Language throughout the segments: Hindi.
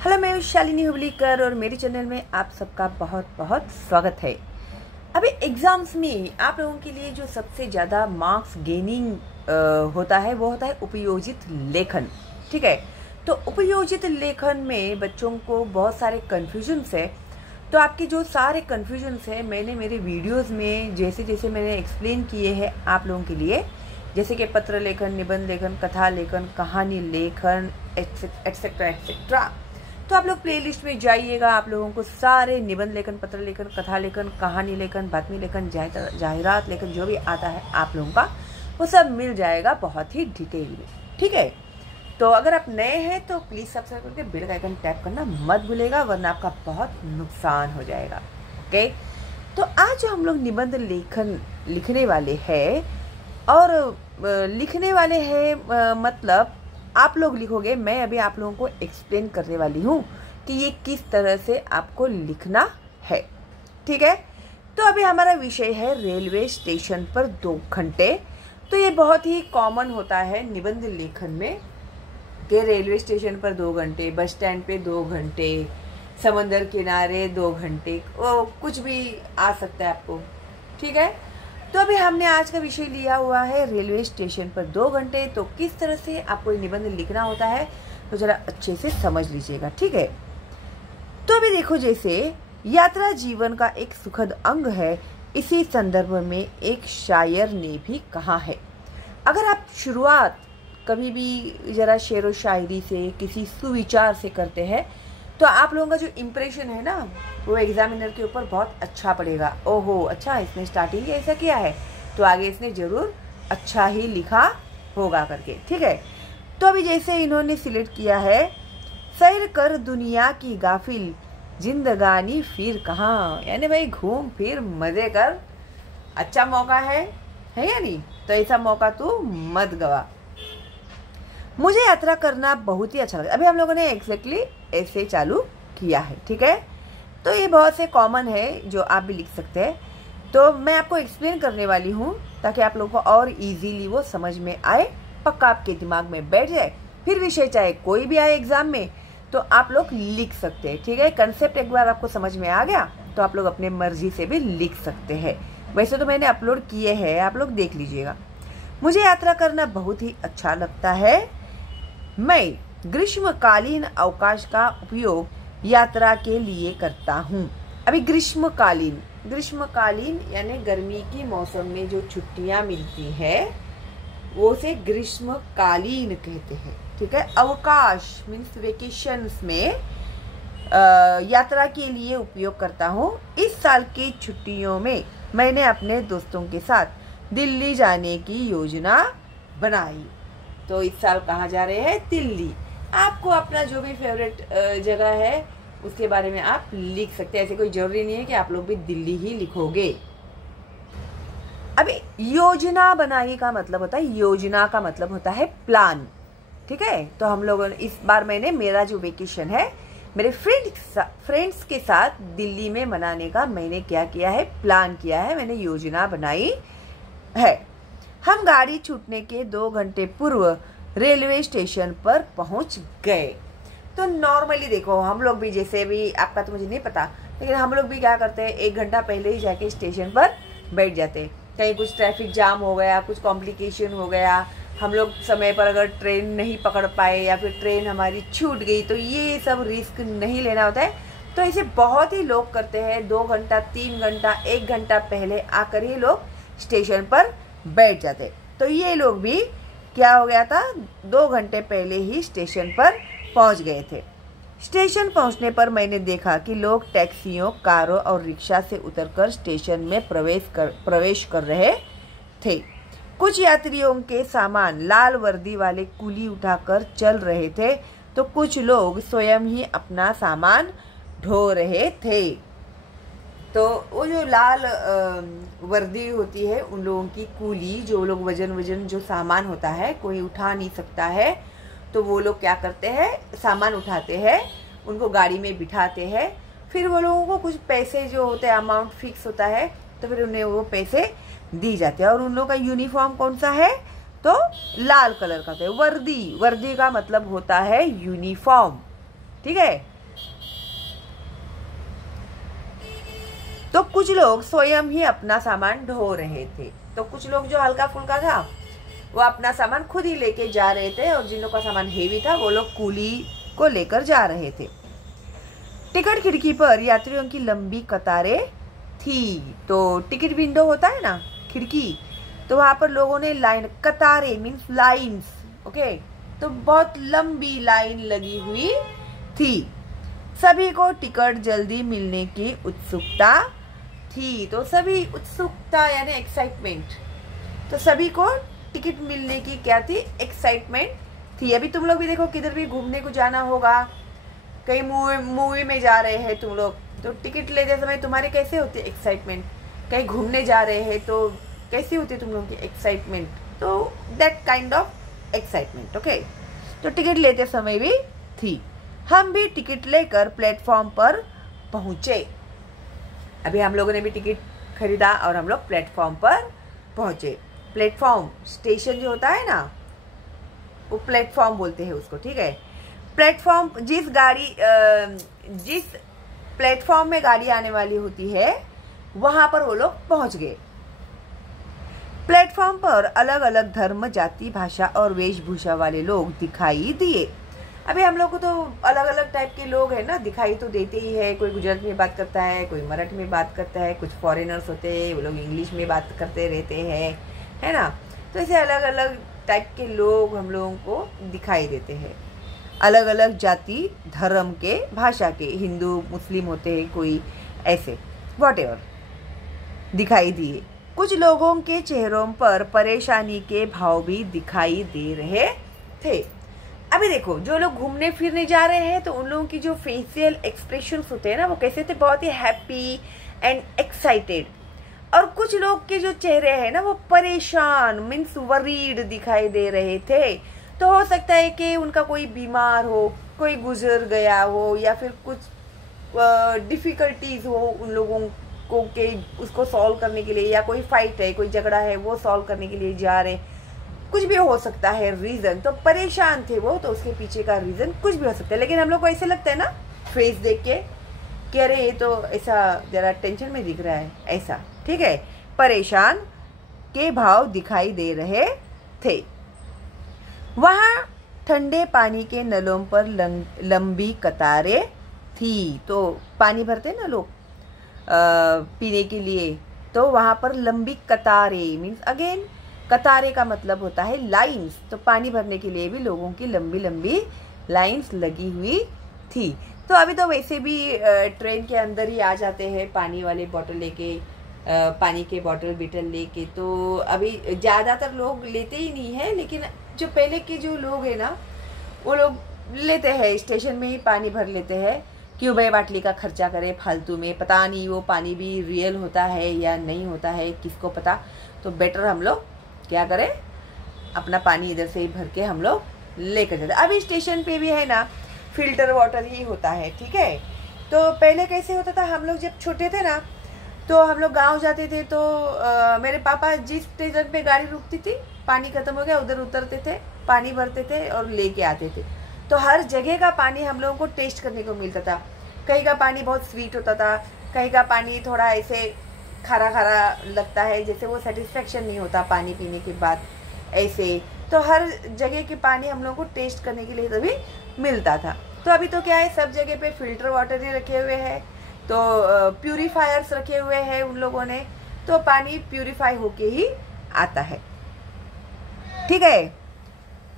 हेलो, मैं हूँ शालिनी हुबलीकर और मेरे चैनल में आप सबका बहुत बहुत स्वागत है। अभी एग्जाम्स में आप लोगों के लिए जो सबसे ज़्यादा मार्क्स गेनिंग होता है वो होता है उपयोजित लेखन। ठीक है, तो उपयोजित लेखन में बच्चों को बहुत सारे कन्फ्यूजन्स है। तो आपके जो सारे कन्फ्यूजन्स है मैंने मेरे वीडियोस में जैसे मैंने एक्सप्लेन किए हैं आप लोगों के लिए, जैसे कि पत्र लेखन, निबंध लेखन, कथा लेखन, कहानी लेखन, एक्सेट्रा एक्सेट्रा। तो आप लोग प्लेलिस्ट में जाइएगा, आप लोगों को सारे निबंध लेखन, पत्र लेखन, कथा लेखन, कहानी लेखन, बातमी लेखन, जाहिरात लेखन जो भी आता है आप लोगों का वो सब मिल जाएगा बहुत ही डिटेल में। ठीक है, तो अगर आप नए हैं तो प्लीज़ सब्सक्राइब करके बेल का आइकन टैप करना मत भूलेगा, वरना आपका बहुत नुकसान हो जाएगा। ओके, तो आज हम लोग निबंध लेखन लिखने वाले हैं और लिखने वाले हैं मतलब आप लोग लिखोगे। मैं अभी आप लोगों को एक्सप्लेन करने वाली हूँ कि ये किस तरह से आपको लिखना है। ठीक है, तो अभी हमारा विषय है रेलवे स्टेशन पर 2 घंटे। तो ये बहुत ही कॉमन होता है निबंध लेखन में कि रेलवे स्टेशन पर 2 घंटे, बस स्टैंड पे 2 घंटे, समंदर किनारे 2 घंटे, कुछ भी आ सकता है आपको। ठीक है, तो अभी हमने आज का विषय लिया हुआ है रेलवे स्टेशन पर 2 घंटे। तो किस तरह से आपको निबंध लिखना होता है तो जरा अच्छे से समझ लीजिएगा। ठीक है, तो अभी देखो, जैसे यात्रा जीवन का एक सुखद अंग है, इसी संदर्भ में एक शायर ने भी कहा है। अगर आप शुरुआत कभी भी जरा शेर व शायरी से, किसी सुविचार से करते हैं तो आप लोगों का जो इम्प्रेशन है ना वो एग्जामिनर के ऊपर बहुत अच्छा पड़ेगा। ओहो, अच्छा इसने स्टार्टिंग ऐसा किया है तो आगे इसने जरूर अच्छा ही लिखा होगा करके। ठीक है, तो अभी जैसे इन्होंने सिलेक्ट किया है, सैर कर दुनिया की गाफिल, जिंदगानी फिर कहाँ, यानी भाई घूम फिर मजे कर, अच्छा मौका है या नहीं? तो ऐसा मौका तू मत गवा। मुझे यात्रा करना बहुत ही अच्छा लगता है। अभी हम लोगों ने एग्जैक्टली ऐसे चालू किया है। ठीक है, तो ये बहुत से कॉमन है जो आप भी लिख सकते हैं। तो मैं आपको एक्सप्लेन करने वाली हूँ ताकि आप लोगों को और इजीली वो समझ में आए, पक्का आपके दिमाग में बैठ जाए। फिर विषय चाहे कोई भी आए एग्जाम में तो आप लोग लिख सकते हैं। ठीक है, कंसेप्ट एक बार आपको समझ में आ गया तो आप लोग अपने मर्जी से भी लिख सकते हैं। वैसे तो मैंने अपलोड किए हैं, आप लोग देख लीजिएगा। मुझे यात्रा करना बहुत ही अच्छा लगता है। मैं ग्रीष्मकालीन अवकाश का उपयोग यात्रा के लिए करता हूँ। अभी ग्रीष्मकालीन यानी गर्मी की मौसम में जो छुट्टियाँ मिलती है वो से ग्रीष्मकालीन कहते हैं। ठीक है, अवकाश मीन्स वेकेशंस में यात्रा के लिए उपयोग करता हूँ। इस साल की छुट्टियों में मैंने अपने दोस्तों के साथ दिल्ली जाने की योजना बनाई। तो इस साल कहाँ जा रहे हैं? दिल्ली। आपको अपना जो भी फेवरेट जगह है उसके बारे में आप लिख सकते हैं। ऐसे कोई जरूरी नहीं है कि आप लोग भी दिल्ली ही लिखोगे। अभी योजना बनाई का मतलब होता है, योजना का मतलब होता है प्लान। ठीक है, तो हम लोगों ने इस बार मेरा जो वेकेशन है मेरे फ्रेंड्स के साथ दिल्ली में मनाने का मैंने क्या किया है, प्लान किया है, मैंने योजना बनाई है। हम गाड़ी छूटने के 2 घंटे पूर्व रेलवे स्टेशन पर पहुंच गए। तो नॉर्मली देखो, हम लोग भी, जैसे भी आपका तो मुझे नहीं पता, लेकिन हम लोग भी क्या करते हैं, 1 घंटा पहले ही जाके स्टेशन पर बैठ जाते हैं। कहीं कुछ ट्रैफिक जाम हो गया, कुछ कॉम्प्लिकेशन हो गया, हम लोग समय पर अगर ट्रेन नहीं पकड़ पाए या फिर ट्रेन हमारी छूट गई तो ये सब रिस्क नहीं लेना होता है। तो इसे बहुत ही लोग करते हैं, 2 घंटा, 3 घंटा, 1 घंटा पहले आकर ही लोग स्टेशन पर बैठ जाते। तो ये लोग भी क्या हो गया था, 2 घंटे पहले ही स्टेशन पर पहुंच गए थे। स्टेशन पहुंचने पर मैंने देखा कि लोग टैक्सियों, कारों और रिक्शा से उतरकर स्टेशन में प्रवेश कर रहे थे। कुछ यात्रियों के सामान लाल वर्दी वाले कुली उठाकर चल रहे थे, तो कुछ लोग स्वयं ही अपना सामान ढो रहे थे। तो वो जो लाल वर्दी होती है उन लोगों की कूली, जो लोग वजन जो सामान होता है कोई उठा नहीं सकता है, तो वो लोग क्या करते हैं, सामान उठाते हैं, उनको गाड़ी में बिठाते हैं, फिर वो लोगों को कुछ पैसे जो होते हैं, अमाउंट फिक्स होता है, तो फिर उन्हें वो पैसे दी जाते हैं। और उन लोगों का यूनिफॉर्म कौन सा है, तो लाल कलर का होता है। वर्दी का मतलब होता है यूनिफॉर्म। ठीक है, तो कुछ लोग स्वयं ही अपना सामान ढो रहे थे। तो कुछ लोग जो हल्का फुल्का था वो अपना सामान खुद ही लेके जा रहे थे, और जिन लोगों का सामान हेवी था वो लोग कूली को लेकर जा रहे थे। टिकट खिड़की पर यात्रियों की लंबी कतारें थी। तो टिकट विंडो होता है ना, खिड़की, तो वहां पर लोगों ने लाइन, कतारें मीन्स लाइन्स, ओके, तो बहुत लंबी लाइन लगी हुई थी। सभी को टिकट जल्दी मिलने की उत्सुकता थी। तो सभी उत्सुकता यानी एक्साइटमेंट, तो सभी को टिकट मिलने की क्या थी, एक्साइटमेंट थी। अभी तुम लोग भी देखो, किधर भी घूमने को जाना होगा, कहीं मूवी में जा रहे हैं तुम लोग, तो टिकट लेते समय तुम्हारे कैसे होते एक्साइटमेंट, कहीं घूमने जा रहे हैं तो कैसी होती तुम लोगों की एक्साइटमेंट, तो that kind of excitement, okay. तो टिकट लेते समय भी थी। हम भी टिकट लेकर प्लेटफॉर्म पर पहुंचे। अभी हम लोगों ने भी टिकट खरीदा और हम लोग प्लेटफॉर्म पर पहुंचे। प्लेटफॉर्म स्टेशन जो होता है ना, वो प्लेटफॉर्म बोलते हैं उसको, ठीक है। प्लेटफॉर्म, जिस प्लेटफॉर्म में गाड़ी आने वाली होती है वहां पर वो लोग पहुंच गए। प्लेटफॉर्म पर अलग अलग धर्म, जाति, भाषा और वेशभूषा वाले लोग दिखाई दिए। अभी हम लोग को तो अलग अलग टाइप के लोग हैं ना, दिखाई तो देते ही है। कोई गुजराती में बात करता है, कोई मराठी में बात करता है, कुछ फॉरेनर्स होते हैं वो लोग इंग्लिश में बात करते रहते हैं, है ना। तो ऐसे अलग अलग टाइप के लोग हम लोगों को दिखाई देते हैं। अलग अलग जाति, धर्म के, भाषा के, हिंदू मुस्लिम होते हैं कोई, ऐसे व्हाटएवर दिखाई दिए। कुछ लोगों के चेहरों पर परेशानी के भाव भी दिखाई दे रहे थे। अभी देखो, जो लोग घूमने फिरने जा रहे हैं तो उन लोगों की जो फेशियल एक्सप्रेशंस होते हैं ना, वो कैसे थे, बहुत ही हैप्पी एंड एक्साइटेड। और कुछ लोग के जो चेहरे हैं ना वो परेशान मीन्स वरीड दिखाई दे रहे थे। तो हो सकता है कि उनका कोई बीमार हो, कोई गुजर गया हो, या फिर कुछ डिफिकल्टीज हो उन लोगों को के उसको सॉल्व करने के लिए, या कोई फाइट है, कोई झगड़ा है, वो सॉल्व करने के लिए जा रहे, कुछ भी हो सकता है रीजन। तो परेशान थे वो, तो उसके पीछे का रीजन कुछ भी हो सकता है। लेकिन हम लोग को ऐसे लगता है ना फेस देख के कि अरे ये तो ऐसा जरा टेंशन में दिख रहा है, ऐसा, ठीक है। परेशान के भाव दिखाई दे रहे थे। वहां ठंडे पानी के नलों पर लंबी कतारें थी। तो पानी भरते ना लोग पीने के लिए, तो वहां पर लंबी कतारें मीन्स, अगेन कतारें का मतलब होता है लाइंस। तो पानी भरने के लिए भी लोगों की लंबी लंबी लाइंस लगी हुई थी। तो अभी तो वैसे भी ट्रेन के अंदर ही आ जाते हैं पानी वाले बोतल लेके, पानी के बोतल बिटल लेके। तो अभी ज़्यादातर लोग लेते ही नहीं है, लेकिन जो पहले के जो लोग हैं ना वो लोग लेते हैं, स्टेशन में ही पानी भर लेते हैं। क्यों भाई बाटली का खर्चा करे फालतू में, पता नहीं वो पानी भी रियल होता है या नहीं होता है, किसको पता। तो बेटर हम लोग क्या करें, अपना पानी इधर से ही भर के हम लोग लेकर जाते। अभी स्टेशन पे भी है ना फिल्टर वाटर ही होता है, ठीक है। तो पहले कैसे होता था, हम लोग जब छोटे थे ना तो हम लोग गांव जाते थे, तो मेरे पापा जिस स्टेशन पे गाड़ी रुकती थी, पानी खत्म हो गया, उधर उतरते थे, पानी भरते थे और लेके आते थे। तो हर जगह का पानी हम लोगों को टेस्ट करने को मिलता था। कहीं का पानी बहुत स्वीट होता था, कहीं का पानी थोड़ा ऐसे खारा खारा लगता है, जैसे वो सेटिस्फेक्शन नहीं होता पानी पीने के बाद, ऐसे। तो हर जगह के पानी हम लोगों को टेस्ट करने के लिए तभी मिलता था। तो अभी तो क्या है, सब जगह पे फिल्टर वाटर ही रखे हुए हैं, तो प्यूरीफायर्स रखे हुए हैं उन लोगों ने, तो पानी प्यूरीफाई होके ही आता है, ठीक है।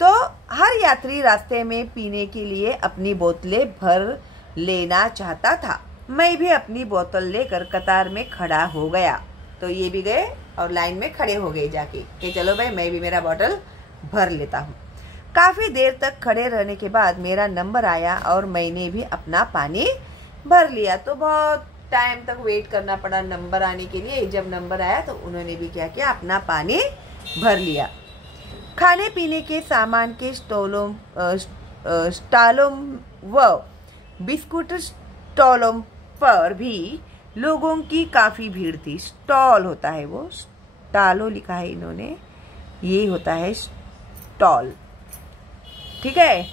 तो हर यात्री रास्ते में पीने के लिए अपनी बोतलें भर लेना चाहता था। मैं भी अपनी बोतल लेकर कतार में खड़ा हो गया। तो ये भी गए और लाइन में खड़े हो गए जाके कि चलो भाई मैं भी मेरा बोतल भर लेता हूँ। काफी देर तक खड़े रहने के बाद मेरा नंबर आया और मैंने भी अपना पानी भर लिया। तो बहुत टाइम तक वेट करना पड़ा नंबर आने के लिए। जब नंबर आया तो उन्होंने भी क्या किया, अपना पानी भर लिया। खाने पीने के सामान के स्टॉलों व बिस्कुट स्टॉलों पर भी लोगों की काफी भीड़ थी। स्टॉल होता है, वो स्टॉलो लिखा है इन्होंने, ये होता है स्टॉल, ठीक है।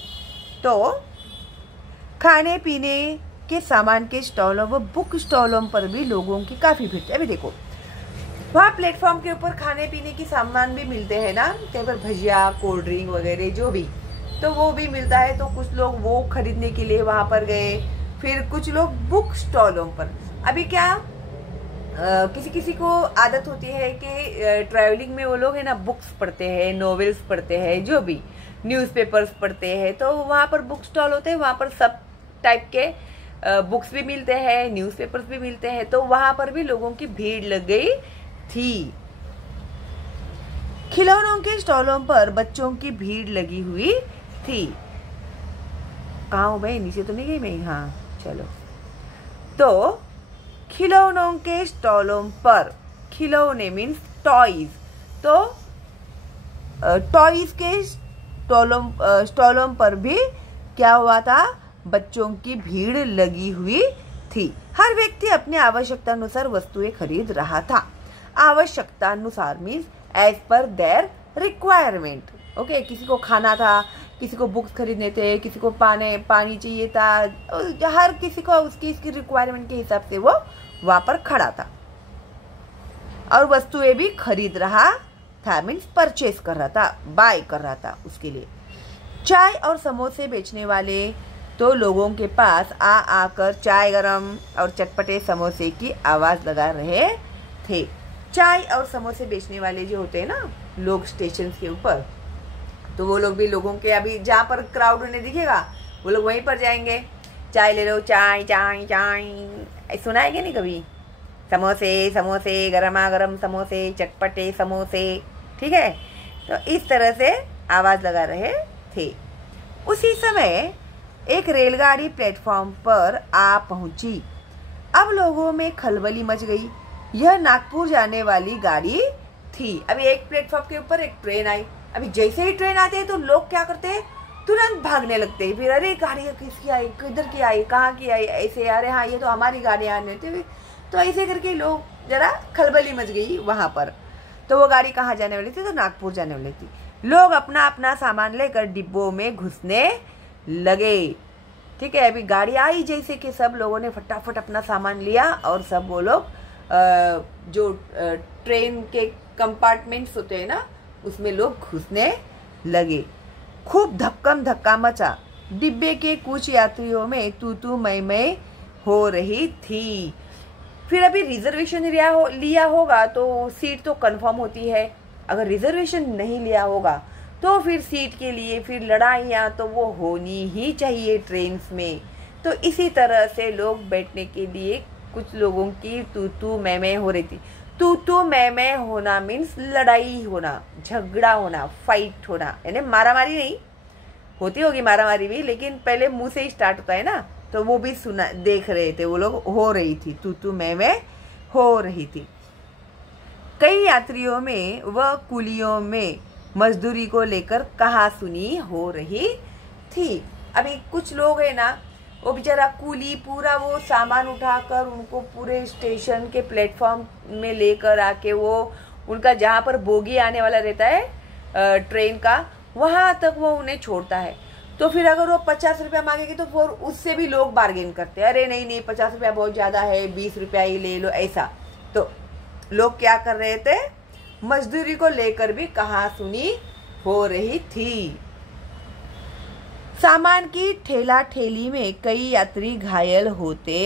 तो खाने पीने के सामान के स्टॉलों व बुक स्टॉलों पर भी लोगों की काफ़ी भीड़ थी। अभी देखो, वहाँ प्लेटफॉर्म के ऊपर खाने पीने की सामान भी मिलते हैं ना, कहीं पर भजिया, कोल्ड ड्रिंक वगैरह जो भी, तो वो भी मिलता है। तो कुछ लोग वो खरीदने के लिए वहाँ पर गए। फिर कुछ लोग बुक स्टॉलों पर, अभी क्या किसी किसी को आदत होती है कि ट्रैवलिंग में वो लोग है ना बुक्स पढ़ते हैं, नॉवेल्स पढ़ते हैं, जो भी न्यूज़पेपर्स पढ़ते हैं। तो वहाँ पर बुक स्टॉल होते हैं, वहाँ पर सब टाइप के बुक्स भी मिलते हैं, न्यूज़पेपर्स भी मिलते हैं। तो वहाँ पर भी लोगों की भीड़ लग गई थी। खिलौनों के स्टॉलों पर बच्चों की भीड़ लगी हुई थी। कहाँ हूँ मैं, नीचे तो नहीं गई मैं? हाँ चलो। तो खिलौनों के स्टॉलों पर, खिलौने मीन्स टॉयज, तो टॉयज के स्टॉलों पर भी क्या हुआ था, बच्चों की भीड़ लगी हुई थी। हर व्यक्ति अपने आवश्यकता अनुसार वस्तुएं खरीद रहा था। आवश्यकता अनुसार means as per their requirement. Okay, किसी को खाना था, किसी को बुक्स खरीदने थे, किसी को पानी चाहिए था, हर किसी को इसकी रिक्वायरमेंट के हिसाब से वो वहां पर खड़ा था और वस्तुएं भी खरीद रहा था, मीन्स परचेस कर रहा था, बाय कर रहा था उसके लिए। चाय और समोसे बेचने वाले तो लोगों के पास आकर चाय गरम और चटपटे समोसे की आवाज लगा रहे थे। चाय और समोसे बेचने वाले जो होते हैं ना लोग स्टेशन के ऊपर, तो वो लोग भी लोगों के, अभी जहाँ पर क्राउड उन्हें दिखेगा वो लोग वहीं पर जाएंगे, चाय ले लो, चाय चाय चाय, सुना है क्या नहीं कभी? समोसे समोसे, गरमा गरम समोसे, चटपटे समोसे, ठीक है। तो इस तरह से आवाज़ लगा रहे थे। उसी समय एक रेलगाड़ी प्लेटफॉर्म पर आ पहुंची। अब लोगों में खलबली मच गई। यह नागपुर जाने वाली गाड़ी थी। अभी एक प्लेटफॉर्म के ऊपर एक ट्रेन आई। अभी जैसे ही ट्रेन आते हैं तो लोग क्या करते हैं, तुरंत भागने लगते हैं। फिर अरे गाड़ी किसकी आई, किधर की आई, कहाँ की आई, ऐसे, अरे हाँ ये तो हमारी गाड़ी आने थे। तो ऐसे करके लोग जरा खलबली मच गई वहां पर। तो वो गाड़ी कहाँ जाने वाली थी, तो नागपुर जाने वाली थी। लोग अपना अपना सामान लेकर डिब्बों में घुसने लगे। ठीक है, अभी गाड़ी आई जैसे कि सब लोगों ने फटाफट अपना सामान लिया और सब वो लोग जो ट्रेन के कंपार्टमेंट्स होते हैं ना उसमें लोग घुसने लगे। खूब धक्कम धक्का मचा। डिब्बे के कुछ यात्रियों में तू मैं हो रही थी। फिर अभी रिजर्वेशन लिया होगा तो सीट तो कंफर्म होती है। अगर रिजर्वेशन नहीं लिया होगा तो फिर सीट के लिए फिर लड़ाइयाँ तो वो होनी ही चाहिए ट्रेन में। तो इसी तरह से लोग बैठने के लिए कुछ लोगों की तू मैं हो रही थी। तू मैं होना मीन्स लड़ाई होना, झगड़ा होना, फाइट होना, यानी मारामारी नहीं होती होगी, मारामारी भी, लेकिन पहले मुंह से ही स्टार्ट होता है ना। तो वो भी सुना, देख रहे थे वो लोग, हो रही थी तू मैं हो रही थी। कई यात्रियों में व कुलियों में मजदूरी को लेकर कहासुनी हो रही थी। अभी कुछ लोग है ना, वो बेचारा कूली पूरा वो सामान उठाकर उनको पूरे स्टेशन के प्लेटफॉर्म में लेकर आके वो उनका जहाँ पर बोगी आने वाला रहता है ट्रेन का, वहाँ तक वो उन्हें छोड़ता है। तो फिर अगर वो 50 रुपया मांगेगी तो फिर उससे भी लोग बार्गेन करते हैं, अरे नहीं 50 रुपया बहुत ज़्यादा है, 20 रुपया ही ले लो, ऐसा। तो लोग क्या कर रहे थे, मजदूरी को लेकर भी कहासुनी हो रही थी। सामान की ठेला ठेली में कई यात्री घायल होते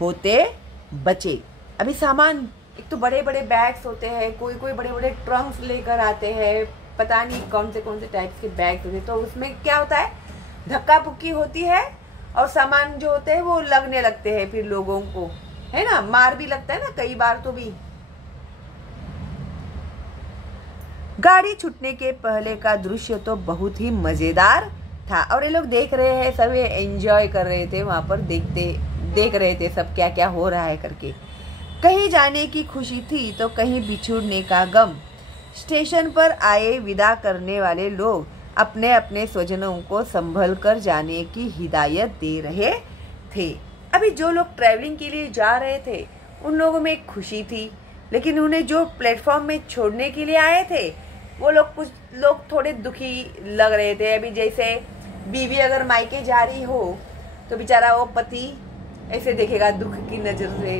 होते बचे। अभी सामान, एक तो बड़े बड़े बैग्स होते हैं, कोई बड़े बड़े ट्रंक्स लेकर आते हैं, पता नहीं कौन से टाइप्स के बैग्स होते हैं। तो उसमें क्या होता है, धक्का पुक्की होती है और सामान जो होते हैं वो लगने लगते हैं, फिर लोगों को है ना, मार भी लगता है ना कई बार। तो भी गाड़ी छूटने के पहले का दृश्य तो बहुत ही मजेदार था और ये लोग देख रहे हैं, सब एंजॉय कर रहे थे वहां पर, देख रहे थे सब क्या क्या हो रहा है करके। कहीं जाने की खुशी थी तो कहीं बिछुड़ने का गम। स्टेशन पर आए विदा करने वाले लोग अपने अपने स्वजनों को संभल कर जाने की हिदायत दे रहे थे। अभी जो लोग ट्रैवलिंग के लिए जा रहे थे उन लोगों में एक खुशी थी, लेकिन उन्हें जो प्लेटफॉर्म में छोड़ने के लिए आए थे वो लोग, कुछ लोग थोड़े दुखी लग रहे थे। अभी जैसे बीवी अगर मायके जा रही हो तो बेचारा वो पति ऐसे देखेगा दुख की नज़र से,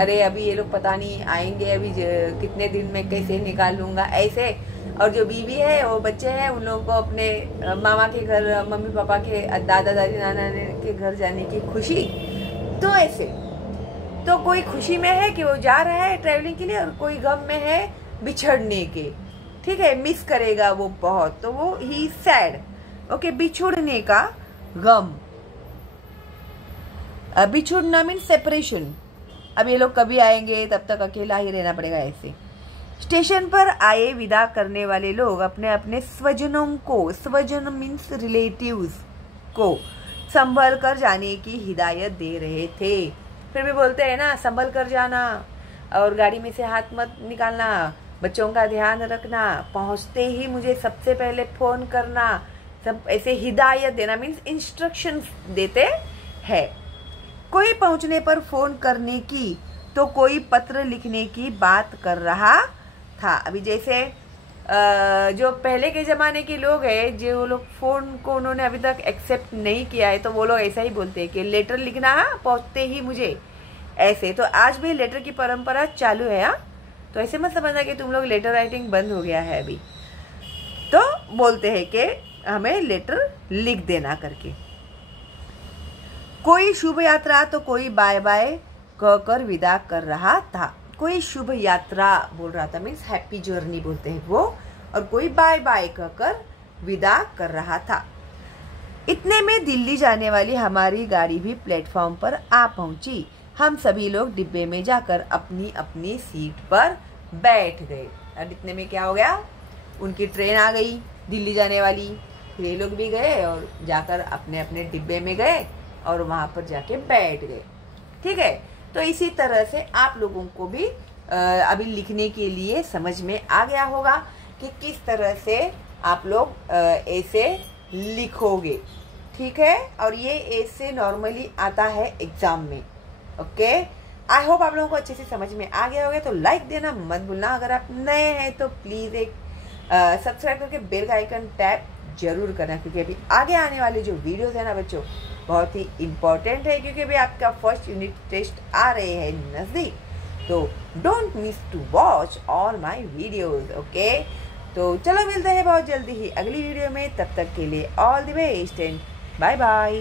अरे अभी ये लोग पता नहीं आएंगे, अभी कितने दिन में कैसे निकाल लूँगा ऐसे। और जो बीवी है वो बच्चे हैं, उन लोगों को अपने मामा के घर, मम्मी पापा के, दादा दादी नाना के घर जाने की खुशी। तो ऐसे तो कोई खुशी में है कि वो जा रहा है ट्रैवलिंग के लिए, और कोई गम में है बिछड़ने के, ठीक है, मिस करेगा वो बहुत, तो वो ही सैड। ओके, बिछुड़ने का गम, बिछुड़ना मीन सेपरेशन। अब ये लोग कभी आएंगे, तब तक अकेला ही रहना पड़ेगा ऐसे। स्टेशन पर आए विदा करने वाले लोग अपने अपने स्वजनों को, स्वजन मीन्स रिलेटिव्स को, संभल कर जाने की हिदायत दे रहे थे। फिर भी बोलते हैं ना, संभल कर जाना, और गाड़ी में से हाथ मत निकालना, बच्चों का ध्यान रखना, पहुंचते ही मुझे सबसे पहले फोन करना, सब ऐसे हिदायत देना मीन्स इंस्ट्रक्शंस देते हैं। कोई पहुंचने पर फोन करने की तो कोई पत्र लिखने की बात कर रहा था। अभी जैसे जो पहले के ज़माने के लोग हैं, जो वो लोग फ़ोन को उन्होंने अभी तक एक्सेप्ट नहीं किया है, तो वो लोग ऐसा ही बोलते हैं कि लेटर लिखना है पहुँचते ही मुझे, ऐसे। तो आज भी लेटर की परंपरा चालू है। हाँ, तो ऐसे मत समझना कि तुम लोग लेटर राइटिंग बंद हो गया है अभी। तो बोलते हैं कि हमें लेटर लिख देना करके। कोई शुभ यात्रा तो कोई बाय बाय कहकर विदा कर रहा था। कोई शुभ यात्रा बोल रहा था मीन्स हैप्पी जर्नी बोलते हैं वो, और कोई बाय बाय कहकर विदा कर रहा था। इतने में दिल्ली जाने वाली हमारी गाड़ी भी प्लेटफॉर्म पर आ पहुंची। हम सभी लोग डिब्बे में जाकर अपनी अपनी सीट पर बैठ गए। और इतने में क्या हो गया, उनकी ट्रेन आ गई दिल्ली जाने वाली। फिर ये लोग भी गए और जाकर अपने अपने डिब्बे में गए और वहाँ पर जाके बैठ गए। ठीक है, तो इसी तरह से आप लोगों को भी अभी लिखने के लिए समझ में आ गया होगा कि किस तरह से आप लोग ऐसे लिखोगे। ठीक है, और ये ऐसे नॉर्मली आता है एग्जाम में। ओके, आई होप आप लोगों को अच्छे से समझ में आ गया होगा। तो लाइक देना मत भूलना। अगर आप नए हैं तो प्लीज़ एक सब्सक्राइब करके बेल का आइकन टैप जरूर करना, क्योंकि अभी आगे आने वाले जो वीडियोस है ना बच्चों, बहुत ही इम्पोर्टेंट है, क्योंकि अभी आपका फर्स्ट यूनिट टेस्ट आ रहे हैं नज़दीक। तो don't miss to watch all my videos. Okay, तो चलो मिलते हैं बहुत जल्दी ही अगली वीडियो में। तब तक के लिए all the best and bye bye.